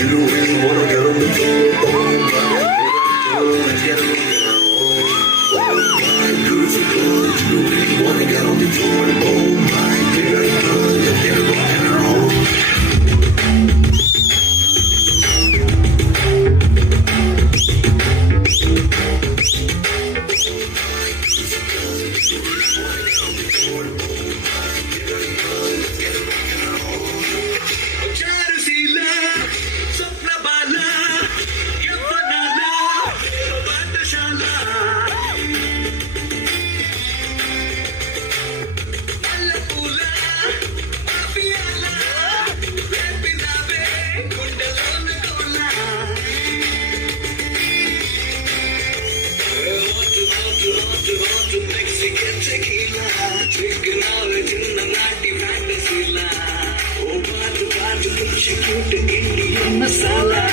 You really wanna get on the floor. Let's get on the floor. You really wanna get on the floor. Oh my dear God, let's get rock and roll. Charusila, Sopnabala, Yapanala, Batashala. Alapula, Apiala, Lepinabe, Kundalona Kola. Want to Mexican tequila, chicken out in the nighty fantasy la. Oh, but cute Indian masala.